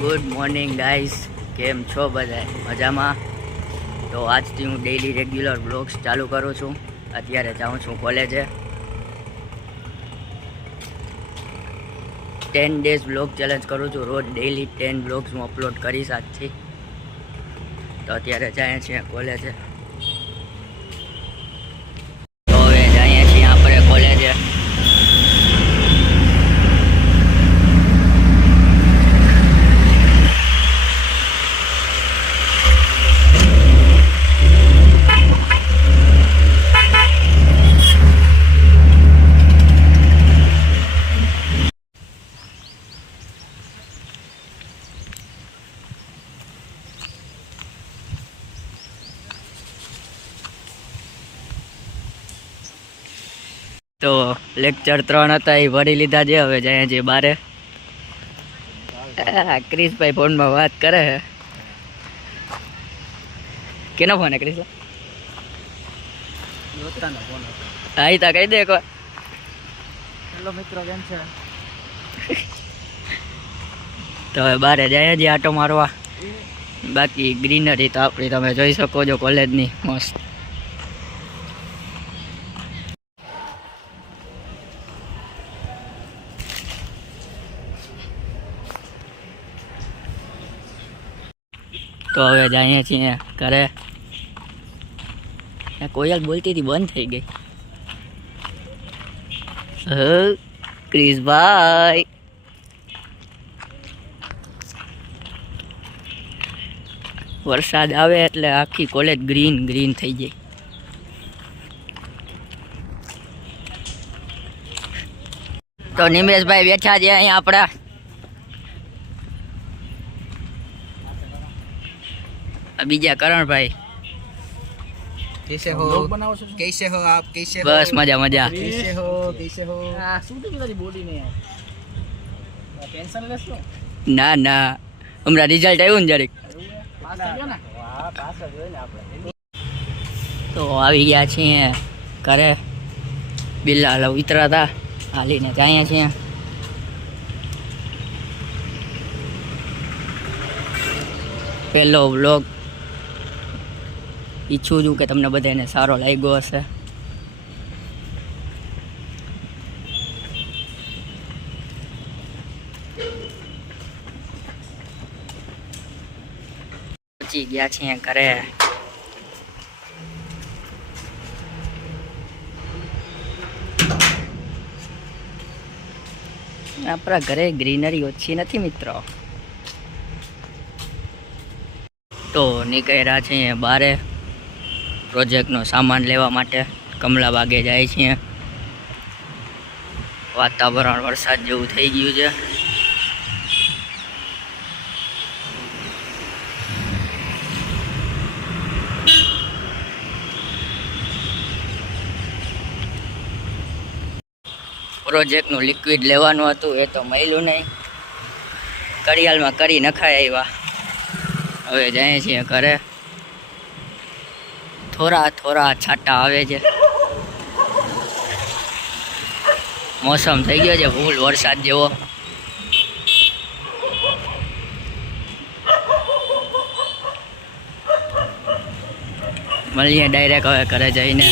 Good morning guys, કેમ છો બધા? મજામાં? તો આજથી હું ડેઈલી રેગ્યુલર બ્લોગ્સ ચાલુ કરું છું. અત્યારે જાઉં છું કોલેજે. 10 ડેઝ બ્લોગ ચેલેન્જ કરું છું. રોજ ડેઈલી 10 બ્લોગ્સ હું અપલોડ કરીશ આજથી. તો અત્યારે જઈએ છીએ કોલેજે. તો હવે જઈએ છીએ આપણે કોલેજે. તો લેક્ચર 3 હતા એ ભરી લીધા છે. હવે જાય છે બારે. ક્રિશભાઈ ફોનમાં વાત કરે છે. કેનો ફોન હે ક્રિશ? હા તા કહી દે એકવાર. હેલો મિત્રો, કેમ છે? તો હવે બારે જાય છે આટો મારવા. બાકી ગ્રીનરી તો આપણી તમે જોઈ શકો છો કોલેજની મસ્ત. તો હવે જઈએ છીએ ઘરે. કોયલ બોલતી હતી બંધ થઈ ગઈ. ક્રિશભાઈ વરસાદ આવે એટલે આખી કોલેજ ગ્રીન ગ્રીન થઈ જાય. તો નિમેશભાઈ બેઠા છે અહીંયા આપણા. બીજા કરણભાઈ. कैसे हो? कैसे हो आप? कैसे हो? બસ મજા મજા. कैसे हो? कैसे हो? શું થયું તારી બોડીને? ટેન્શન લેશો? ના ના, હમણાં રિઝલ્ટ આવ્યું ને જરીક. પાસ થઈ ગયો ને? હા, પાસ જ હોય ને આપણે. તો આવી ગયા છીએ ઘરે. બિલ્લા ઉતરાતા હાલીને જઈએ છીએ. પહેલો વ્લોગ. ઈચ્છું છું કે તમને બધાને સારો લાગ્યો હશે. પહોંચી ગયા છીએ ઘરે. આપણા ઘરે ગ્રીનરી ઓછી નથી મિત્રો. તો નીકળ્યા છીએ બારે પ્રોજેક્ટનો સામાન લેવા માટે. કમલા બાગે જાય છીએ. વાતાવરણ વરસાદ જેવું થઈ ગયું છે. પ્રોજેક્ટનું લિક્વિડ લેવાનું હતું, એ તો મળ્યું નહીં. કડિયાલમાં કરી નખાય આવ્યા. હવે જઈએ છીએ ઘરે. થોડા થોડા છાંટા આવે છે. મોસમ થઈ ગયો છે ફૂલ વરસાદ જેવો. મળીએ ડાયરેક્ટ હવે ઘરે જઈને.